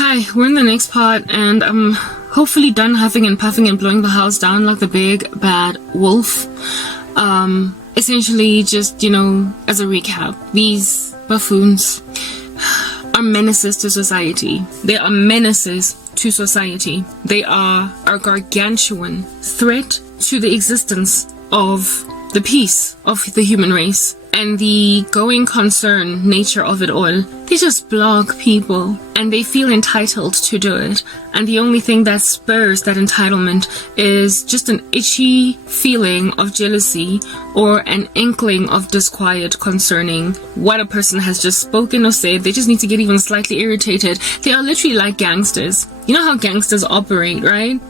Hi, we're in the next part, and I'm hopefully done huffing and puffing and blowing the house down like the big bad wolf. Essentially, just, as a recap, these buffoons are menaces to society. They are menaces to society. They are a gargantuan threat to the existence of the peace of the human race and the going concern nature of it all. They just block people and they feel entitled to do it. And the only thing that spurs that entitlement is just an itchy feeling of jealousy or an inkling of disquiet concerning what a person has just spoken or said. They just need to get even slightly irritated. They are literally like gangsters. You know how gangsters operate, right?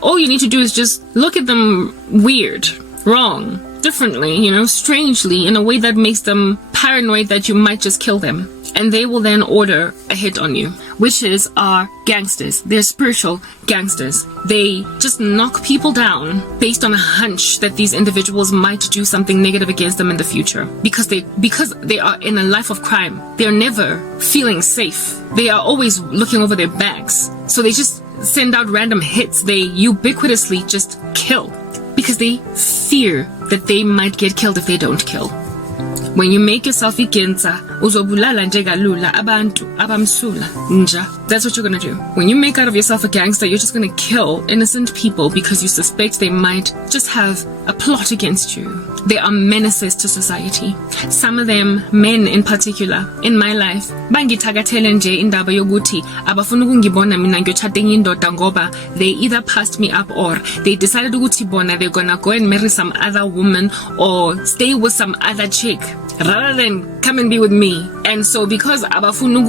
All you need to do is just look at them weird, wrong, differently, strangely, in a way that makes them paranoid that you might just kill them. And they will then order a hit on you. Witches are gangsters. They're spiritual gangsters. They just knock people down based on a hunch that these individuals might do something negative against them in the future. Because they are in a life of crime. They're never feeling safe. They are always looking over their backs. So they just send out random hits. They ubiquitously just kill. Because they fear that they might get killed if they don't kill. When you make yourself igenza, uzobulala nje kalula abantu abamsulwa nja. That's what you're gonna do. When you make out of yourself a gangster, you're just gonna kill innocent people because you suspect they might just have a plot against you. They are menaces to society. Some of them, men in particular, in my life, bangithakathele nje indaba yokuthi abafuna ukungibona mina ngiyotshada enye indoda ngoba they either passed me up or they decided ukuthi bona they're gonna go and marry some other woman or stay with some other chick rather than come and be with me. And so because abafuna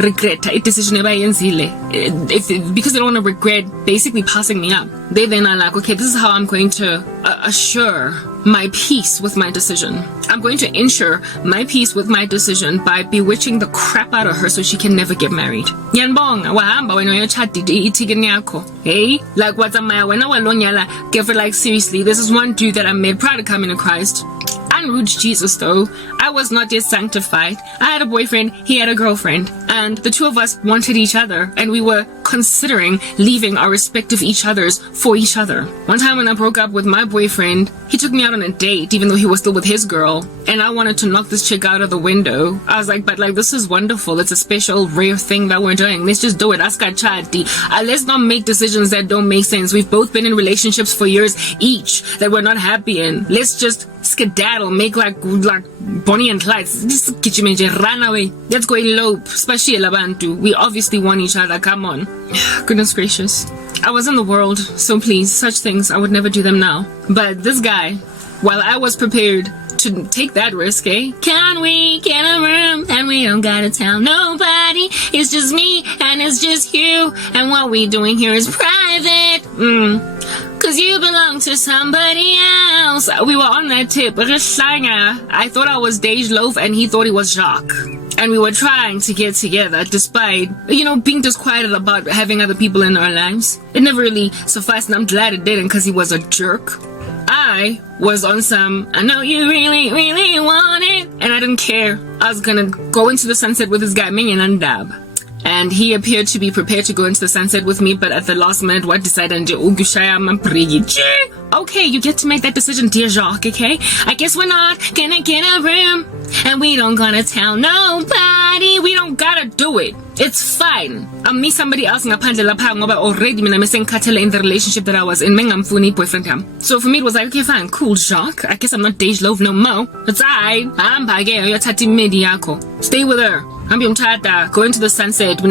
regret a decision because they don't want to regret basically passing me up, they then are like, okay, this is how I'm going to assure my peace with my decision. I'm going to ensure my peace with my decision by bewitching the crap out of her so she can never get married. Yanbonga wahamba wena uyotshadile itikeni yakho. Hey, like watamaya wena walonyala. Give her, like, seriously, this is one dude that I made prior to coming to Christ. Unrude Jesus though, I was not yet sanctified. I had a boyfriend, he had a girlfriend, and the two of us wanted each other, and we were considering leaving our respective each others for each other. One time when I broke up with my boyfriend, he took me out on a date even though he was still with his girl, and I wanted to knock this chick out of the window. I was like, but this is wonderful, it's a special rare thing that we're doing, let's just do it. Let's not make decisions that don't make sense. We've both been in relationships for years each that we're not happy in. Let's just skedaddle, make like Bonnie and Clyde, just run away. Let's go elope, especially Labantu. We obviously want each other, come on. Goodness gracious. I was in the world, so please, such things, I would never do them now. But this guy, while I was prepared to take that risk, can we get a room and we don't gotta tell nobody, it's just me and it's just you, and what we doing here is private, cause you belong to somebody else. We were on that tip. I thought I was Dej Loaf and he thought he was Jacques. And we were trying to get together despite, being disquieted about having other people in our lives. It never really sufficed, and I'm glad it didn't because he was a jerk. I was on some, I know you really, really want it, and I didn't care. I was gonna go into the sunset with this guy, Minion and Dab. And he appeared to be prepared to go into the sunset with me, but at the last minute, what decided? Okay, you get to make that decision, dear Jacques, okay? I guess we're not gonna get a room, and we don't gonna tell nobody. We don't gotta do it. It's fine. I'll meet somebody else ngaphandle lapha ngoba already mina mesengikhathele in the relationship that I was in. Mengamfuni boyfriend yami. So for me it was like, okay, fine, cool, Jacques. I guess I'm not Dej Loaf no more. It's alright. Hamba ke uyothatha imedi yakho. Stay with her. Go into the sunset.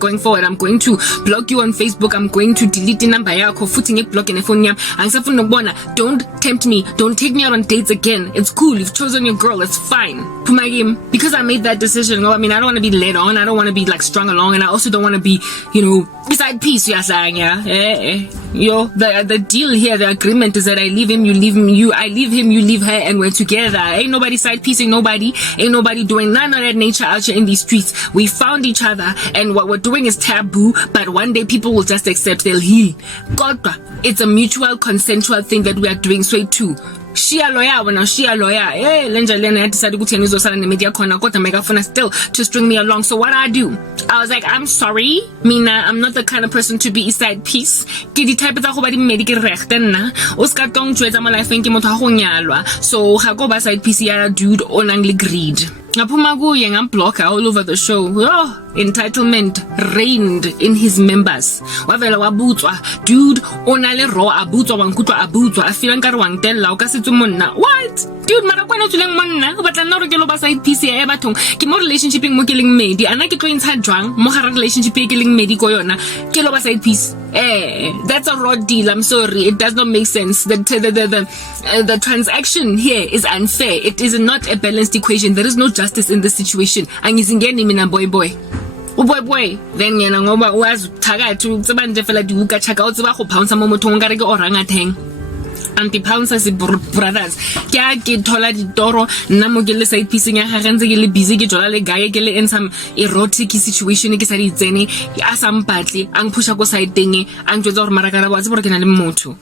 Going forward, I'm going to block you on Facebook. I'm going to delete the number yakho. Futhi ngiblock in phone yami. Don't tempt me. Don't take me out on dates again. It's cool. You've chosen your girl. It's fine. Because I made that decision. I don't want to be led on. I don't want to be strung along, and I also don't want to be, beside peace. The deal here, the agreement is that I leave him, you leave me, I leave him, you leave her, and we're together. Ain't nobody side piecing nobody. Ain't nobody doing none of that nature out here in these streets. We found each other, and what we're doing is taboo, but one day people will just accept, they'll heal. God, it's a mutual consensual thing that we are doing. So too, She a lawyer. Hey, Lenja Lena decided to go to the media corner, got to make a phone still to string me along. So what I do? I was like, I'm sorry, Mina, I'm not the kind of person to be a side piece. Ke di type tsa go ba di medical recht nna. O ska tong tshwetsa mo life nke motho a go nyalwa. So ga go ba side piece ya dude o nang le greed. Ngaphuma kuye ngamblocker all over the show. Oh, entitlement reigned in his members. Wavela wabutswa, dude ona le raw abutswa wankutwa abutswa afila nkare wangtella o ka setso monna. What? Dude, mara kwena tsuleng monna o batla nna re ke lo ba side piece ya bathong. Ke mo relationshiping mo ke leng medi ana ke tlo intsha jwang mo gare relationship e ke leng medi ko yona ke lo ba side piece. That's a raw deal. I'm sorry, it does not make sense. The transaction here is unfair. It is not a balanced equation. There is no justice in this situation. Angizingeni mina boy. Boy, then yena ngoba wazi thakathu tsiba nje fela di uka chaka o tsiba go pounce mo mothong ngare ke orangateng. Anti-pounce as brothers ke thola ditoro nna mo ke le side piece nya ga gantse ke le busy ke jola le guy ke le in some erotic situation ke sa di tsene a sa mpatle ang pusha go side teng ang jwetsa gore marakara wa tse bore ke na le motho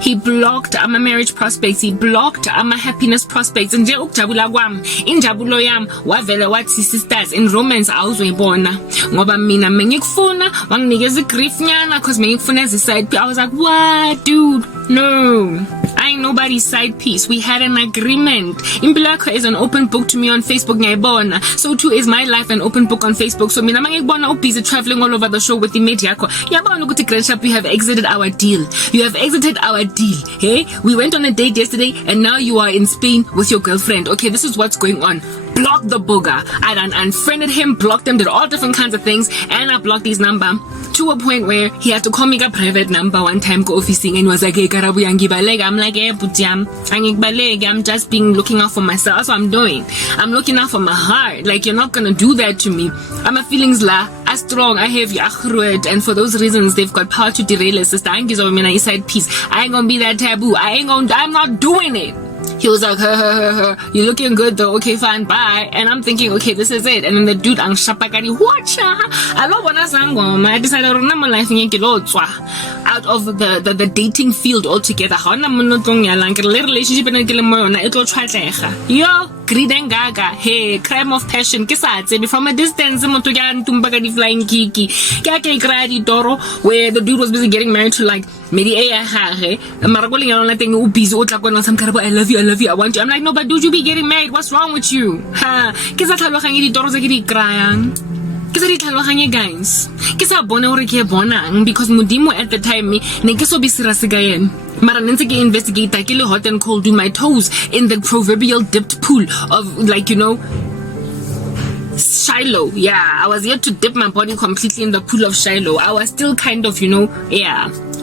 he blocked my marriage prospects, he blocked my happiness prospects. Nje ukujabula kwami injabulo yami wavela wathi sisters in romance awuzoyibona ngoba mina mengikufuna wanginikeza igrief nyana cause mengikufuna ezi side piece. I was like, what dude, no, I ain't nobody's side piece. We had an agreement. Impilo yakho is an open book to me on Facebook ngiyayibona, so too is my life an open book on Facebook. So mina mangikubona busy traveling all over the show with the media yakho yabona ukuthi Grandship, you have exited our deal. You have exited our deal. Hey, we went on a date yesterday and now you are in Spain with your girlfriend. Okay, this is what's going on. Block the booger. I done unfriended him, blocked him, did all different kinds of things, and I blocked his number to a point where he had to call me a private number one time go officing and was like, hey karabu yangibalega. I'm like, hey putiam angibalega, I'm just looking out for myself. That's what I'm doing. I'm looking out for my heart. Like, you're not gonna do that to me. My feelings la are strong, I have yachruet, and for those reasons they've got power to derail a sister. I ain't gonna side piece. I ain't gonna be that taboo. I'm not doing it. He was like, you're looking good though, okay fine, bye. And I'm thinking, okay, this is it. And then the dude ang shapakari watcha I love what I decided out of the dating field altogether. Relationship yo greed and gaga, hey, crime of passion, from a distance, flying kiki, where the dude was busy getting married to like maybe I love you, I want you. I'm like, no, but dude, you be getting married, what's wrong with you? Guys, because Mudimo at the time ne ke so be serious again. Mara nentse ke investigate ke le hot and cold, do my toes in the proverbial dipped pool of, like, you know, Shiloh. Yeah, I was yet to dip my body completely in the pool of Shiloh. I was still kind of, you know,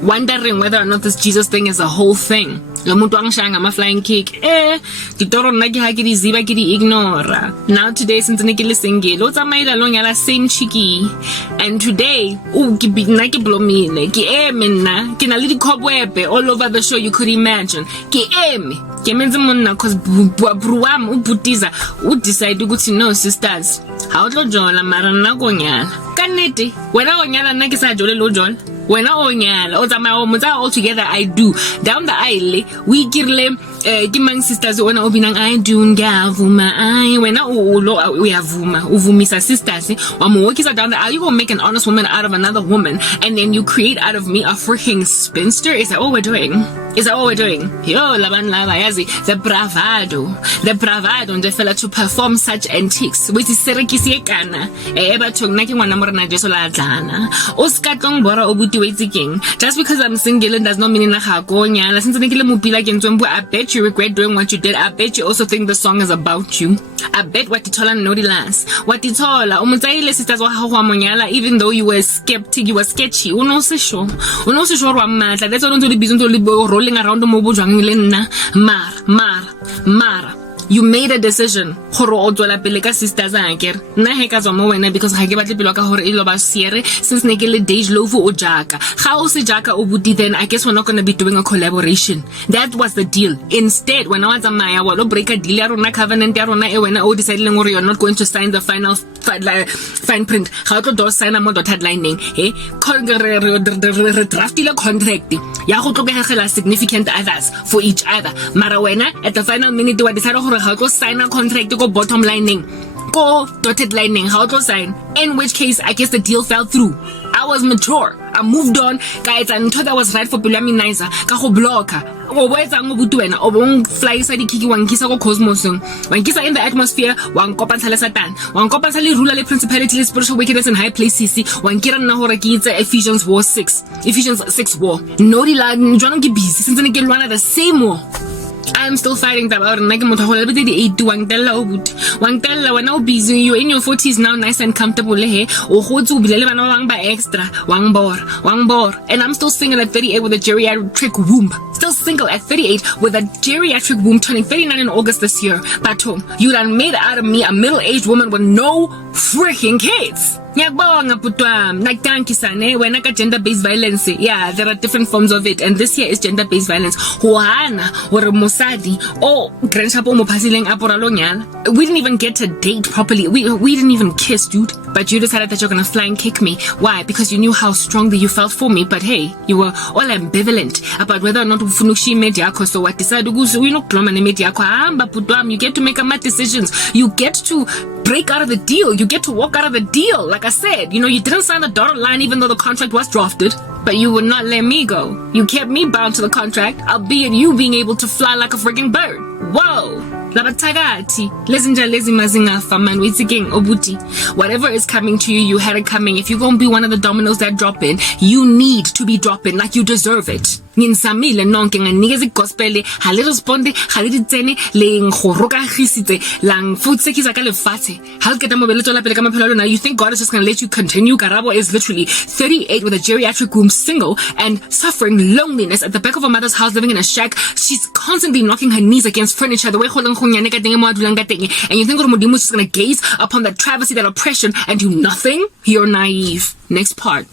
wondering whether or not this Jesus thing is a whole thing. I'm a flying cake. Now today, since Nikki single, lots of my long same cheeky. And today, blow me like can a little cobweb all over the show you could imagine. Cause Bruam Ubutiza would decide to go to know sisters. How to join a marana gonyal. Canete, when I onyala Nakisa Jolly Lojol. When I all together, I do. Down the aisle, we kirle Gimang sisters when I obinang I do vuma I when we have uvumisa sisters. Wamuokisa down the aisle, you gonna make an honest woman out of another woman, and then you create out of me a freaking spinster. Is that all we're doing? Yo, laban lava yazi, the bravado and the fella to perform such antics. Which is serikisi ekana. Eba tunaki wanamorana jesola dana. Oskatong bora obuti. Just because I'm single does not mean I bet you regret doing what you did. I bet you also think the song is about you. I bet what you told no the last. What you told sisters even though you were skeptic, you were sketchy. Uno se sure matter. That's all the business rolling around the mobile jungle. Mara. You made a decision. Horo o tswela pele ka sisters akere. Nna he ka tswa mo wena because ga ke batle pelo ka hore e lo ba siere since ne ke le Dej Loaf o jaka. Ga o se jaka o buti, then I guess we're not going to be doing a collaboration. That was the deal. Instead, when I was a Maya, wa lo break a deal ya rona, covenant ya rona, wena o decided gore you're not going to sign the final fine print. Ga o tlo do sign mo dotted line neng. He re draftile contract ya go tlokegela significant others for each other. Mara wena at the final minute wa decide gore ga o tlo sign a contract go bottom line neng. Go dotted line neng, how to sign, in which case I guess the deal fell through. I was mature, I moved on, guys, and thought that was right for Pilamizer, ka go blocker. O boetsa ngo butu wena o bong fly sa dikiki wa nkisa go cosmos wa nkisa in the atmosphere wa nkopantsha le satan wa nkopantsha le ruler le principality le spiritual wickedness in high places wa nkira nna hore ke itse Ephesians 6 war no di la njwana ke busy since ne ke lwana the same war. I'm still fighting that out. Like motho le bedi 8 wangtella o but wangtella wena o busy, you in your 40s now, nice and comfortable le o gotse o bile le bana ba bang ba extra wangbor and I'm still single at 38 with a geriatric womb. Still single at 38 with a geriatric womb, turning 39 in August this year. But you done made out of me a middle-aged woman with no freaking kids. Ngiyabonga putwam, like thank you sane wena ka gender-based violence. Yeah, there are different forms of it and this here is gender-based violence. Hoana or mosadi o grandchapo mo pasileng apora lo nyala. We didn't even get to date properly. We didn't even kiss, dude. But you decided that you're gonna fly and kick me. Why? Because you knew how strongly you felt for me. But hey, you were all ambivalent about whether or not ufunushi mediako. So what decided we no drama ne mediako. Amba putwam, you get to make mad decisions. You get to break out of the deal. You get to walk out of the deal. Like I said, you didn't sign the dotted line even though the contract was drafted. But you would not let me go. You kept me bound to the contract, albeit you being able to fly like a freaking bird. Whoa! Whatever is coming to you, you had it coming. If you're gonna be one of the dominos that drop in, you need to be dropping like you deserve it. Nginsamile nonke nganikeza igospel ha le responde ha le ditsene le ngoroka gisitse lang futsekisa ka lefatshe ha ke tamo beletso la pele ka maphelo lona. You think God is just going to let you continue? Karabo is literally 38 with a geriatric womb, single and suffering loneliness at the back of her mother's house, living in a shack. She's constantly knocking her knees against furniture the way and you think Modimo is just going to gaze upon that travesty, that oppression and do nothing? You're naive. Next part.